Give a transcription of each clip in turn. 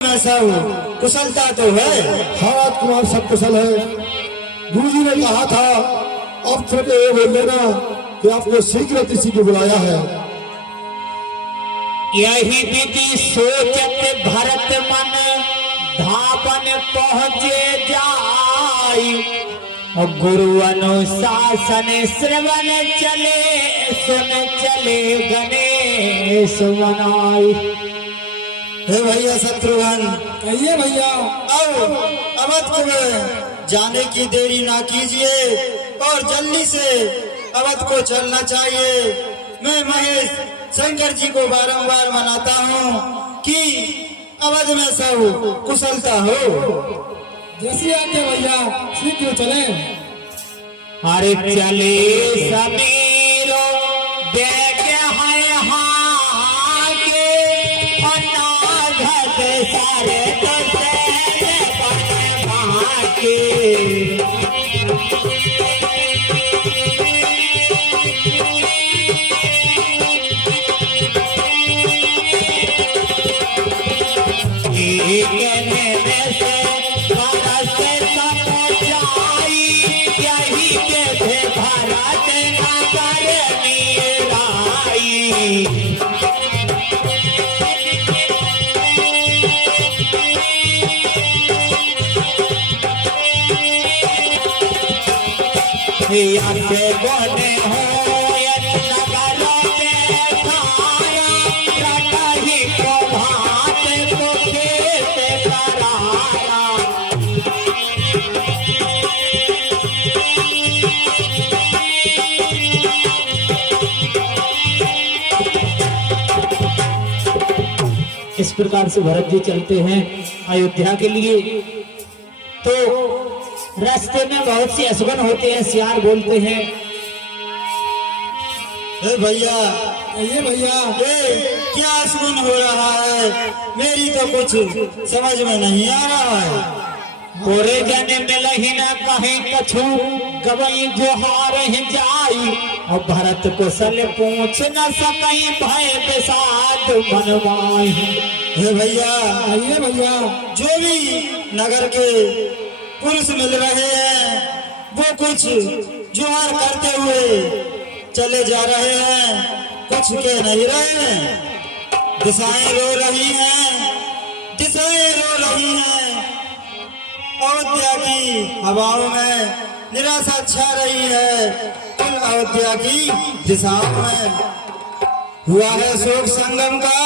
सब कुशलता तो है। हाँ कुमार सब कुशल है। गुरुजी ने कहा था अब थोड़े ये बोल देना कि आपने शीघ्र किसी को बुलाया है। यही विधि सोचत भरत मन धावन पहुँचे जाई और गुरु अनुशासन श्रवण चले सुन चले गणेश मनाई। हे भैया शत्रुघ्न कहिए भैया। अब अवध को जाने की देरी ना कीजिए और जल्दी से अवध को चलना चाहिए। मैं महेश शंकर जी को बारंबार मनाता हूँ कि अवध में सब कुशलता हो। जैसी आज्ञा भैया, शीघ्र चले। अरे चले समीरो देख है हागे अनाघत सारे से बोले हो नगरों के खाया रटही को भात को खेत कराया। इस प्रकार से भरत जी चलते हैं अयोध्या के लिए। तो रास्ते में बहुत सी अशुभन होते हैं, सियार बोलते हैं। भैया कहिए भैया। ये क्या अशुभन हो रहा है? मेरी तो कुछ समझ में नहीं आ रहा है। पूरे जने मिलही न कहीं कछु गवई जोहार जाई और भरत को सल पूछ न सकई भय विषाद मनवाई। हे भैया कहिए भैया। जो भी नगर के पुरुष मिल रहे हैं वो कुछ जोहार करते हुए चले जा रहे हैं, कुछ के नहीं रहे हैं। दिशाएं रो रही हैं, दिशाएं रो रही हैं। अयोध्या की हवाओं में निराशा छा रही है। कुल अयोध्या की दिशाओं में हुआ है शोक संगम का,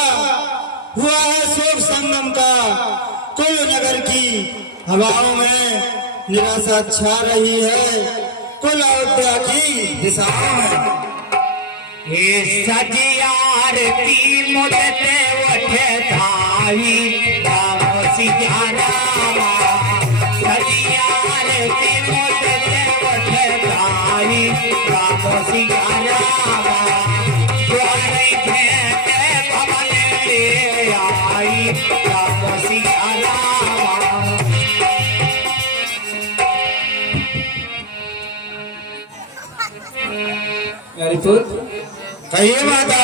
हुआ है शोक संगम का। कुल नगर की हवाओं में निराशा छा रही है कुल अयोध्या की दिशाओं में। हे सजियारती मुझते उठे धाई राम सिया रामा। सजियारती मुझते उठे धाई राम सिया रामा। द्वारे भेंटे भवन ले आई राम सिया रामा। कहिए माता।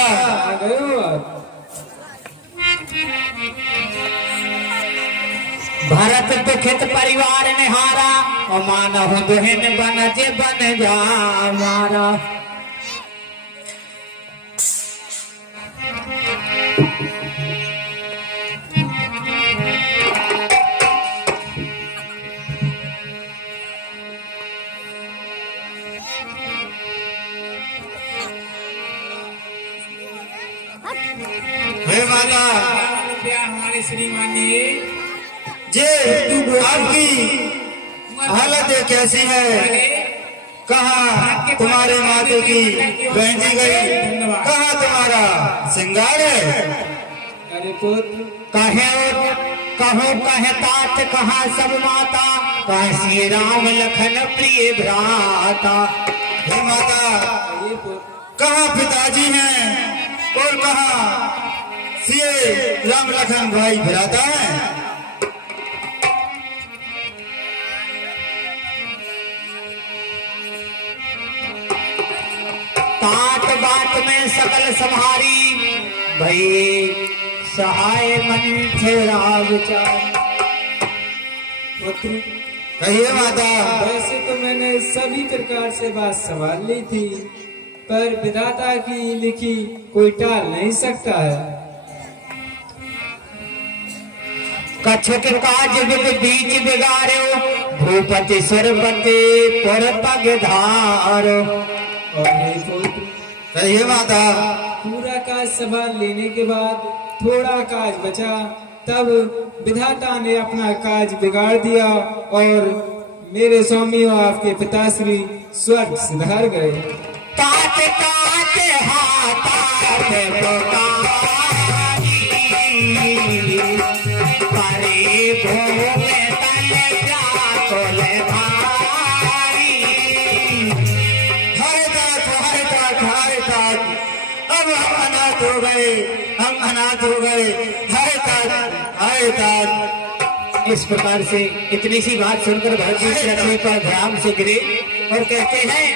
भरत दुखित परिवार निहारा और मानव दुहिन बन जे बन जा मारा। हे माता हमारे श्रीमान जी जे आपकी हालत कैसी है? कहाँ तुम्हारे माते की बहन जी गई? कहाँ तुम्हारा श्रृंगार है? अरे पुत्र कहे कहो कहे तात कहाँ सब माता, कहाँ श्री राम लखन प्रिय भ्राता। हे माता कहाँ पिताजी हैं और कहाँ श्री राम लखन भाई भ्राता है? तात बात में सकल संहारी भई सहाय मन तेरा विचार। पुत्र, कहिए माता। वैसे तो मैंने सभी प्रकार से बात संभाल ली थी, पर विधाता की लिखी कोई टाल नहीं सकता है। कछक काज विद बीच बिगाड़ो, भूपति सुरपति पर पग धारो। और हे पुत्र, कहिए माता। पूरा काज संभाल लेने के बाद थोड़ा काज बचा, तब विधाता ने अपना काज बिगाड़ दिया और मेरे स्वामी और आपके पिताश्री स्वर्ग सिधार गए। तात तात हाथ परे भोले तल जाकोल भारी। हाय तात, हाय तात, हाय तात, अब हम अनाथ हो गए, हम अनाथ हो गए। हाय तात, हाय तात। इस प्रकार से इतनी सी बात सुनकर भरत जी रथी पर ध्यान से गिरे और कहते हैं,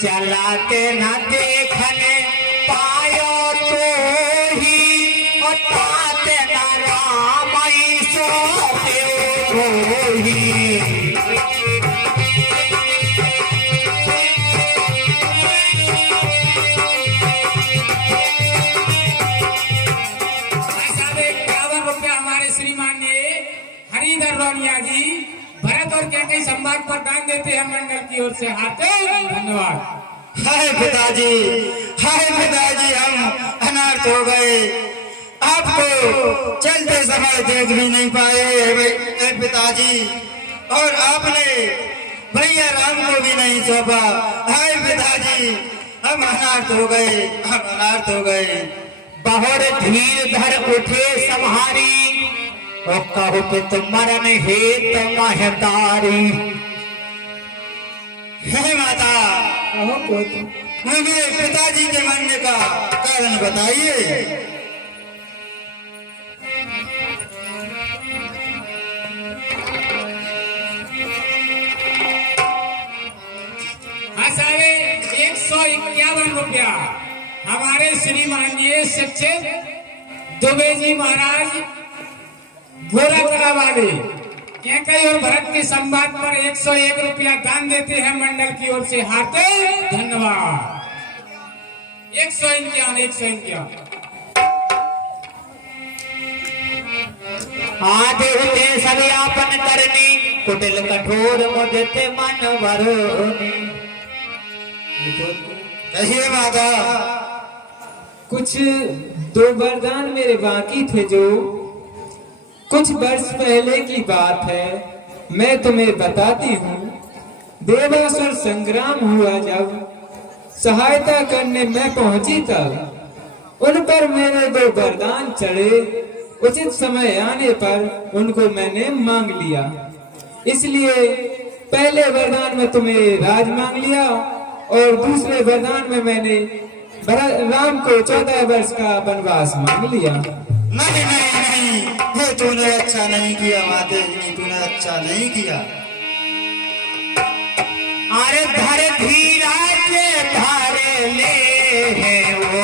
चलाते न देखने पायो तो ही, और ताते न रामई सो ही। ऐसा 51 रुपया हमारे श्रीमान ने हरिधर रोनिया जी भरत और कैकई संवाद पर दान देते हैं मंडल की ओर से। हार्दिक धन्यवाद। हाय पिताजी, हाय पिताजी, हम अनाथ हो गए। आपको चलते समय देख भी नहीं पाए हे पिताजी, और आपने भैया राम को भी नहीं सौंपा। हाय पिताजी, हम अनाथ हो गए, हम अनाथ हो गए। बहुत धीर धर उठे सम्हारी, और कहो कि तुम मरण हेत महतारी। हे माता, कहो पुत्र, मुझे पिताजी के मरने का कारण बताइए। हाँ सारे 151 रुपया हमारे श्रीमान जी शिक्षित दुबे जी महाराज गोरखपुरा वाले कैकई और भरत के संवाद पर 101 रुपया दान देते हैं मंडल की ओर से। हार्दिक धन्यवाद। 151, 151। आधे होते सभी आपन करनी, कुटिल कठोर मुदित मन वरोनी। कहिए माता। कुछ 2 वरदान मेरे बाकी थे, जो कुछ वर्ष पहले की बात है, मैं तुम्हें बताती हूँ। देवासुर संग्राम हुआ, जब सहायता करने मैं पहुंची तब उन पर मेरे 2 वरदान चढ़े। उचित समय आने पर उनको मैंने मांग लिया, इसलिए पहले वरदान में तुम्हें राज मांग लिया और दूसरे वरदान में मैंने राम को 14 वर्ष का वनवास मांग लिया। नहीं नहीं नहीं, ये तूने अच्छा नहीं किया माते जी, तूने अच्छा नहीं किया। अरे धर धीरज धर ले है वो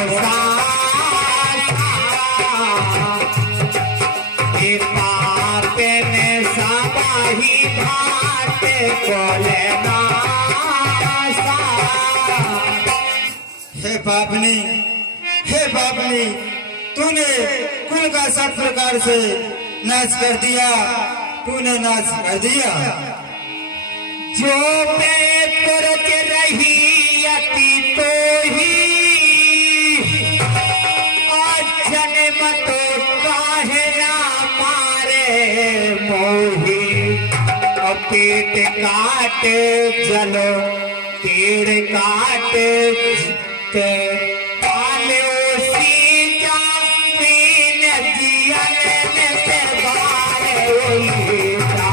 पाप ने सबाही भात को लेना। हे पापनी, हे पापनी, तूने कुल का सब प्रकार से नाश कर दिया, तूने नाश कर दिया। जो पे पुरज रही अति तो ही, जन्म तो काहे ना मारे मोही। और पेट काट जलो पेड़ काट ते पाले सीता पीन जियन से बारे ओही जा।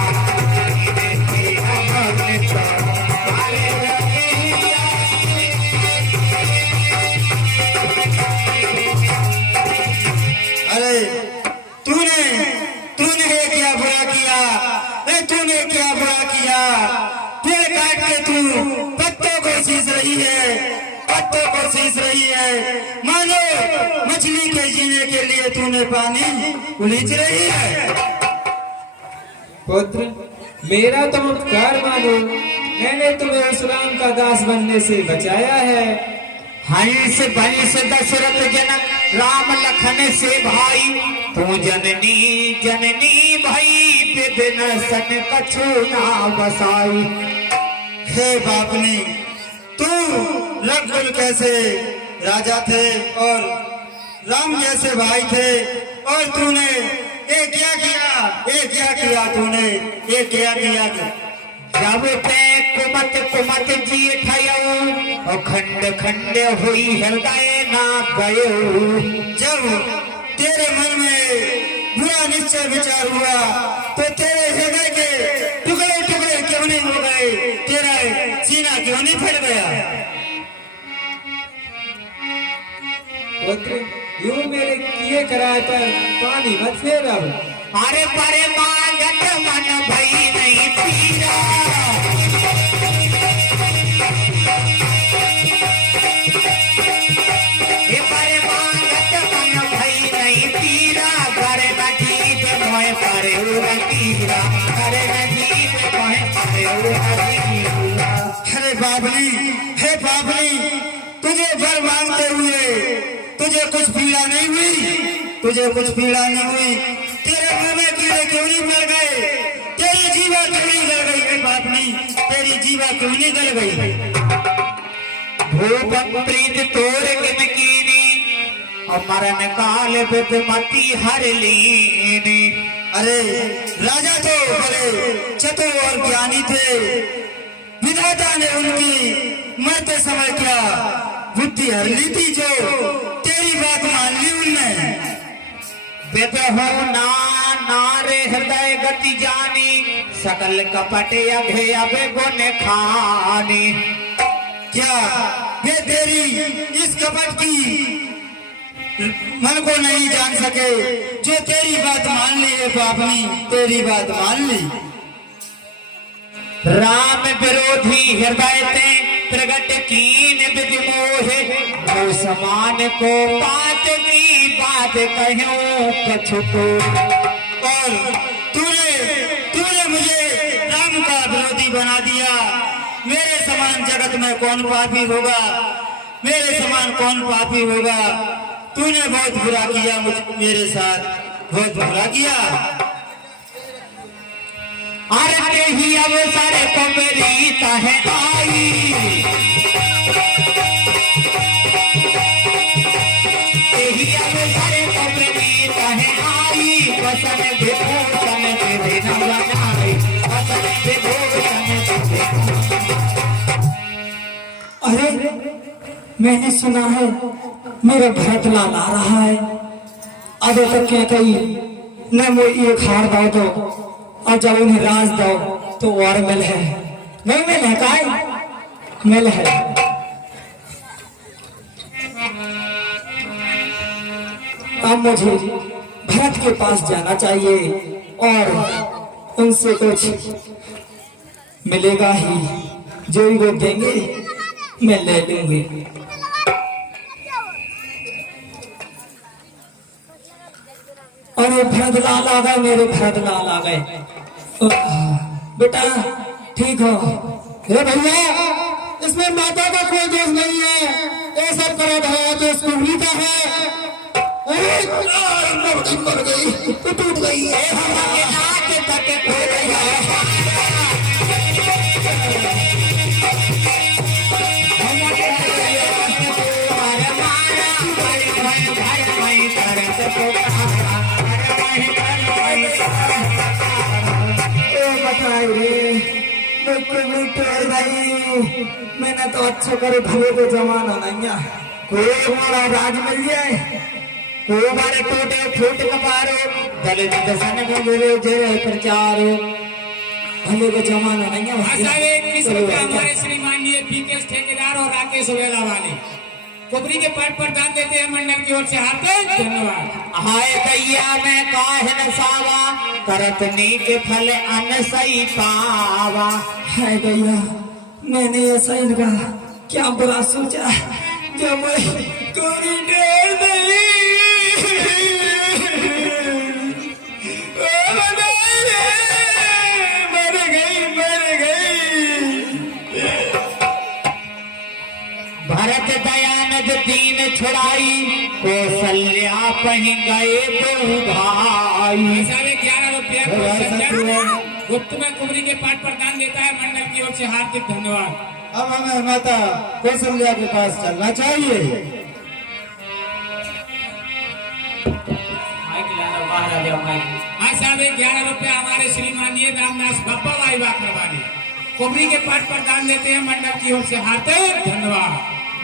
अरे तूने तूने क्या बुरा किया, तूने क्या बुरा किया। पेड़ काट के तू पत्तों को सींच रही है बहुत तो कोशिश रही है, मानो मछली के जीने के लिए तूने पानी उलीच रही है। पुत्र, मेरा तुम उपकार मानो, मैंने तुम्हें उस राम का दास बनने से बचाया है। हंस बंस दशरथ जनक राम लखन से भाई, तू जननी जननी भाई विपिन सन कछु ना बसाई। हे बापनी, तू रघुकुल कैसे राजा थे और राम जैसे भाई थे, और तूने ये क्या किया तूने, ये क्या किया जब ते कुमत कुमत जी ठयो, और खंड खंड हुई हृदय ना गयो। जब तेरे मन में बुरा निश्चय विचार हुआ तो तेरे हृदय के टुकड़े टुकड़े क्यों नहीं हो गए, तेरा सीना क्यों नहीं फट गया। पुत्र, यूं मेरे किए कराए पर पानी मत फेरा। अरे परे मांगत मन भई नहीं पीरा, ये परे मांगत मन भई नहीं पीरा, करे न जीत मोए परे उरा, करे न जीत मोए परे उरा। अरे बाबली, हे बाबली, तुझे वर मांगते हुए तुझे कुछ पीड़ा नहीं हुई, तुझे कुछ पीड़ा नहीं हुई। तेरे मुंह में कीड़े क्यों नहीं मर गए, तेरी जीवा क्यों नहीं गल गई। हे बाबली, तेरी जीवा क्यों नहीं गल गई। भूपन प्रीत तोर किम कीनी, और मरण काल विपमति हर लीनी। अरे राजा तो बड़े चतुर और ज्ञानी थे, विधाता ने उनकी मरते समय क्या बुद्धि हर ली थी, जो तेरी बात मान ली उनने। विदहो नारे हृदय गति जानी, सकल कपट अघे अभे गुण खानी। क्या वे तेरी इस कपट की मन को नहीं जान सके, जो तेरी बात मान ली है बापनी, तेरी बात मान ली। राम विरोधी हृदय ते प्रगट कीन विधि मोहे, वो समान को बात की बात कहूं कछु को। और तूने मुझे राम का विरोधी बना दिया। मेरे समान जगत में कौन पापी होगा, मेरे समान कौन पापी होगा। तूने बहुत बुरा किया मेरे साथ, बहुत बुरा किया। अरे ही अवसर को मेरी तह आई, यही अवसर को मेरी तह आई, वसन विभूषण तेरे न बनाए, वसन विभूषण तेरे। अरे मैंने सुना है मेरा भरतलाल आ रहा है। अबे तक क्या कही न वो एक हार दाओ तो, और जब उन्हें राज दो तो और मिल है, नहीं मिल है काय मिल है। अब मुझे भरत के पास जाना चाहिए और उनसे कुछ मिलेगा ही, जो भी वो देंगे मैं ले लूंगी। अरे भरतलाल आ गए, मेरे भरतलाल आ गए। बेटा ठीक हो? हे भैया, इसमें माता का कोई दोष नहीं है, ये सब करा है तो इसको उन्हीं का है। अरे मर गई तो टूट गई है। मैंने तो अच्छा करे भले को जमाना नहीं है, कोई हमारा राज मिल जाए, को बारे टूटे फूट कपारो, दलित दर्शन को गुरु जय प्रचारो। भले को जमाना नहीं है। हमारे श्रीमाननीय पीकेएस ठेकेदार और राकेश ओवेला वाले कोबरी के पट पर दान देते हैं मंडल की ओर से हार्दिक धन्यवाद। हाय दैया में काहन सावा, करत नीक फल अन सही पावा। हाय भैया, मैंने ऐसा इनका क्या बुरा सोचा। जमाई कोई डर नहीं। ओ बदाई, मर गई, मर गई। भरत दयानंद दीन छुड़ाई, कौशल्या पही गए दो भाई। 11.5 रुपया को सज्जन गुप्त में कुबरी के पाठ पर दान देता है। मंडल की ओर से हार्दिक धन्यवाद। अब हमें माता कौशल्या के पास चलना चाहिए। हाँ साहब 11 रुपया हमारे श्रीमाननीय रामदास बाबा भाई वाकरवानी कुबरी के पाठ पर दान देते हैं। मंडल की ओर से हार्दिक धन्यवाद।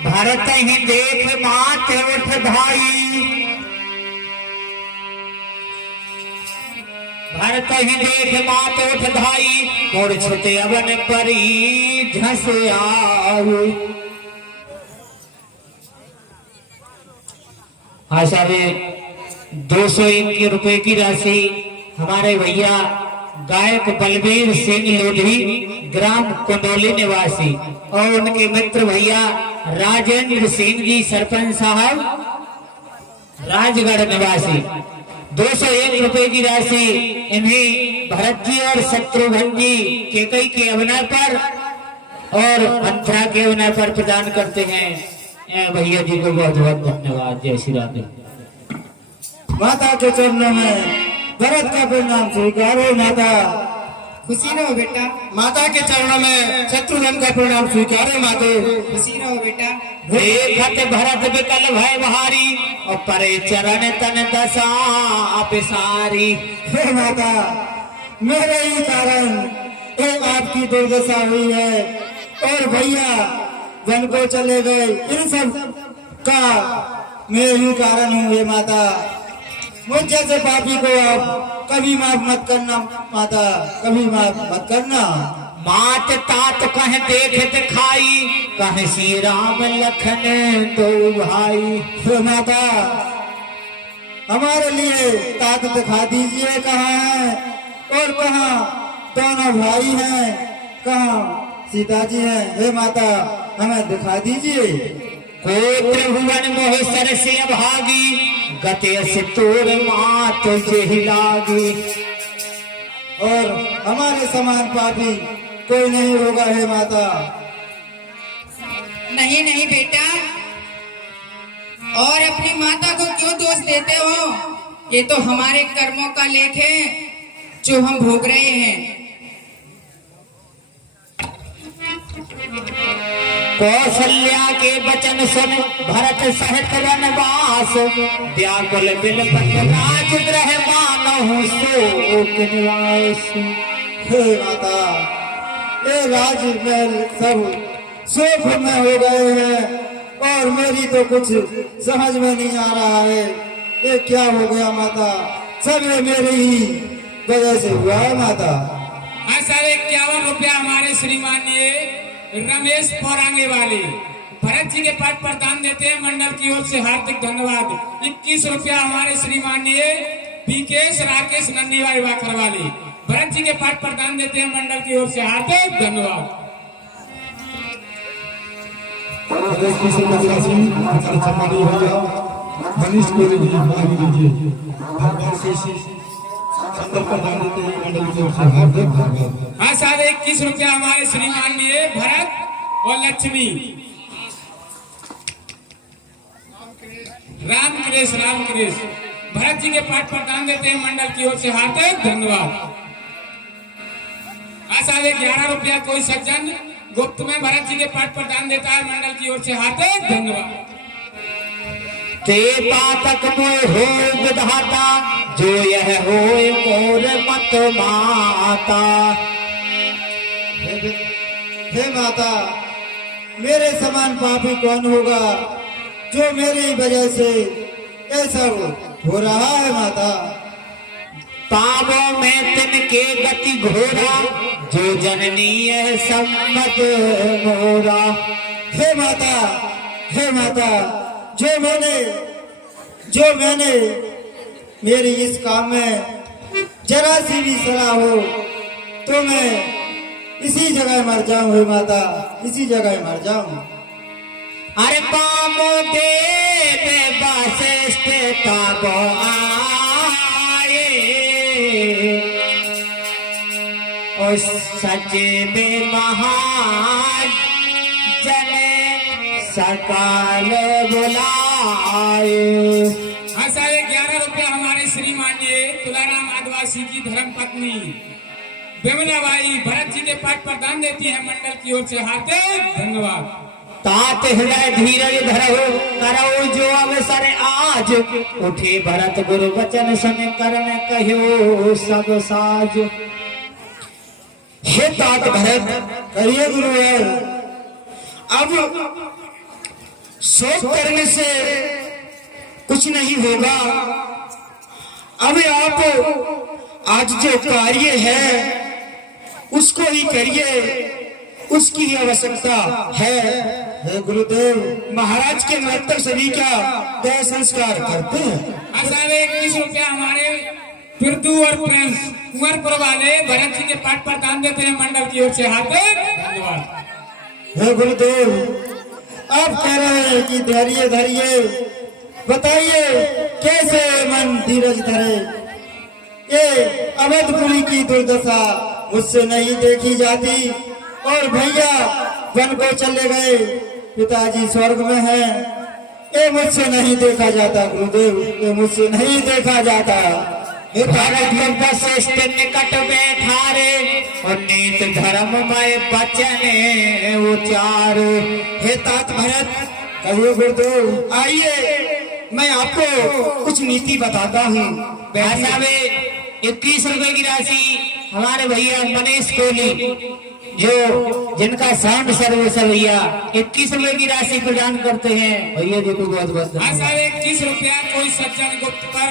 भरत ही देख मात उठ धाई, भरत ही देख मात उठ धाई, और छुटे अवन परी झस आऊ। हाँ साहब 201 रुपए की राशि हमारे भैया गायक बलबीर सिंह लोधी, ग्राम कुंडोली निवासी, और उनके मित्र भैया राजेंद्र सिंह जी सरपंच साहब, राजगढ़ निवासी, 201 रुपए की राशि इन्हें भरत जी और शत्रुघ्न जी केकई के अवसर पर और मंथरा के अवसर पर प्रदान करते हैं। भैया जी को बहुत बहुत धन्यवाद। जय श्री राम। माता के चरणों में भरत का परिणाम स्वीकारो माता। खुशी रहो बेटा, माता के चरणों में शत्रुघ्न का परिणाम स्वीकारो माता। खुशी रहो बेटा। देखत भरत विकल भय भारी, और परे चरण तन दशा अपिसारी। हे माता, मेरे ही कारण एक आपकी दुर्दशा हुई है, और भैया वन को चले गए। इन सब का मैं ही कारण हूँ। हे माता, मुझ जैसे पापी को आप कभी माफ मत करना माता, कभी माफ मत करना। मात तात कह देख दिखाई, कह श्री राम लखन दो भाई। हे माता, हमारे लिए तात दिखा दीजिए, कहाँ है और कहाँ दोनों भाई हैं, कहाँ सीता जी हैं। हे माता, हमें दिखा दीजिए। गोत्र भुवन मोह सर से अभागी, गते से तोर मात जेहि लागी। और हमारे समान पापी कोई नहीं होगा। हे माता, नहीं नहीं बेटा, और अपनी माता को क्यों दोष देते हो? ये तो हमारे कर्मों का लेख है जो हम भोग रहे हैं। कौशल्या के वचन सुन भरत सहित वनवास, व्याकुल बिलपत राजगृह मानहु शोक निवास। हे माता, ये राजमहल सब शोक में हो गए हैं, और मेरी तो कुछ समझ में नहीं आ रहा है। ये क्या हो गया माता? सब ये मेरी ही वजह से हुआ है माता। हाँ साहब 51 रुपया हमारे श्रीमाननीय रमेश पौरांगे वाले भरत जी के पाठ पर दान देते हैं। मंडल की ओर से हार्दिक धन्यवाद। 21 रुपया हमारे श्रीमाननीय पीकेश राकेश नंदीवाई वाकर वाले भरत जी के पाठ पर दान देते हैं। मंडल की ओर से हार्दिक धन्यवाद। मनीष को भी मांग लीजिए। संदर्भ दान देते हैं मंडल की ओर से हार्दिक धन्यवाद। हाँ साहब 21 रुपया हमारे श्रीमाननीय भरत और लक्ष्मी राम कृष्ण भरत जी के पाठ पर दान देते हैं। मंडल की ओर से हार्दिक धन्यवाद। हाँ साहब 11 रुपया कोई सज्जन गुप्त में भरत जी के पाठ पर दान देता है। मंडल की ओर से हार्दिक धन्यवाद। ते पातक मोह हो विधाता, जो यह होए मोर मत माता। हे माता, मेरे समान पापी कौन होगा जो मेरी वजह से ऐसा हो रहा है माता। पावों में तिनके गति घोरा, जो जननी है सम्मत मोरा। हे माता, हे माता, जो मैंने मेरी इस काम में जरा सी भी सलाह हो तो मैं इसी जगह मर जाऊं। हे माता, इसी जगह मर जाऊं। अरे पामो देव वशिष्ठ तब आए और सचिव महाजन सकाल बुलाए। हाँ साहब, 11 रुपया हमारे श्रीमान्य तुलाराम आदिवासी की धर्म पत्नी विमलाबाई भरत जी के पाठ पर दान देती है मंडल की ओर से। हार्दिक धन्यवाद। तात हृदय धीरज धरहु करौ जो अवसर आज उठे भरत गुरु वचन सुन करन कहो सब साज। हे तात भरत, करिए गुरुवर। अब शोक करने से कुछ नहीं होगा। अब आप आज जो कार्य है उसको ही करिए, उसकी ही आवश्यकता है। हे गुरुदेव, महाराज के मृतक सभी का देह संस्कार करते हैं। हाँ साहब, 21 रुपया हमारे फिरदू और प्रिंस कुंवरपुर वाले भरत जी के पाठ पर दान देते हैं मंडल की ओर से। हार्दिक धन्यवाद। हे गुरुदेव, आप कह रहे हैं कि धैर्य धरिए, बताइए कैसे मन धीरज धरे। ये अवधपुरी की दुर्दशा मुझसे नहीं देखी जाती। और भैया वन को चले गए, पिताजी स्वर्ग में हैं, ये मुझसे नहीं देखा जाता गुरुदेव, ये मुझसे नहीं देखा जाता। भरत वशिष्ठ निकट बैठारे और नीत धर्ममय वचन उचार। हे तात भरत, कहिए गुरुदेव। आइए मैं आपको कुछ नीति बताता हूँ। 21 रुपए की राशि हमारे भैया मनीष कोहली जो जिनका साउंड सर्विस है भैया 21 रुपए की राशि प्रदान करते हैं। भैया जी को बहुत बहुत हाँ साहब, 21 रुपया कोई सज्जन गुप्त पर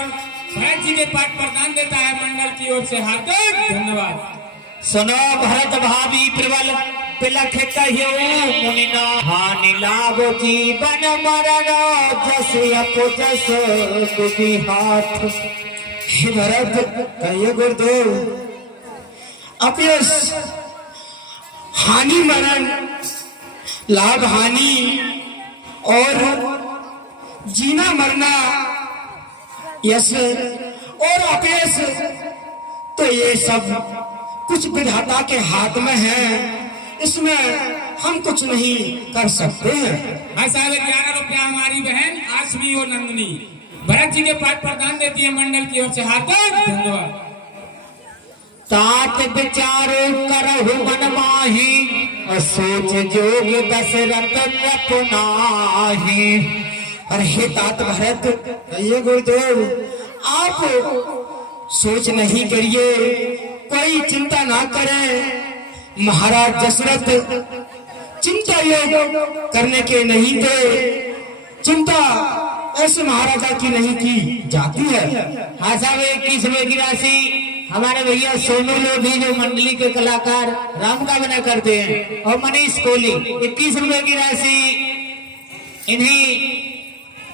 भरत जी के पाठ पर दान देता है मंडल की ओर से। हार्दिक धन्यवाद। सुनो भरत भावी प्रबल पिलख कहियो मुनिना हानि लाभ जीवन मरण जस अपजस बुद्धि हाथ। हे भरत, कहिए गुरुदेव। अपयश, हानि मरण, लाभ हानि और जीना मरना, यश और अपयश, तो ये सब कुछ विधाता के हाथ में है। इसमें हम कुछ नहीं कर सकते हैं। हाँ साहब, 11 रुपया हमारी बहन आसमी और नंदनी भरत जी के पाठ पर दान देती है मंडल की ओर से। हार्दिक धन्यवाद। तात विचारो करहु मन माही और सोच जोग दशरथ रपुनाही। और हे तात भरत, कहिए गुरुदेव। आप सोच नहीं करिए, कोई चिंता ना करें। महाराज दशरथ चिंता योग करने के नहीं थे। चिंता ऐसे महाराजा की नहीं की जाती है। हाँ साहब, 21 रुपए की राशि हमारे भैया सोनू लोधी जो मंडली के कलाकार राम का बना करते हैं और मनीष कोहली 21 रुपए की राशि इन्हीं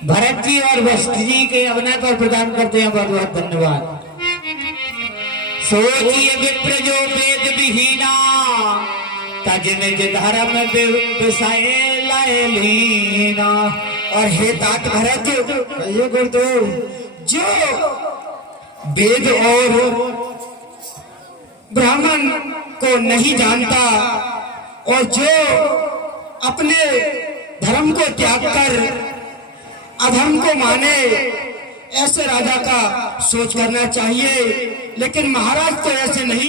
भरत जी और वशिष्ठ जी के अभिनय पर प्रदान करते हैं। बहुत बहुत धन्यवाद। सोचिए विप्र जो वेद विहीना तज निज धर्म विषय लय लीना। और हे तात भरत, कहिए गुरुदेव। जो वेद और ब्राह्मण को नहीं जानता और जो अपने धर्म को त्याग कर अधर्म को माने, ऐसे राजा का सोच करना चाहिए। लेकिन महाराज तो ऐसे नहीं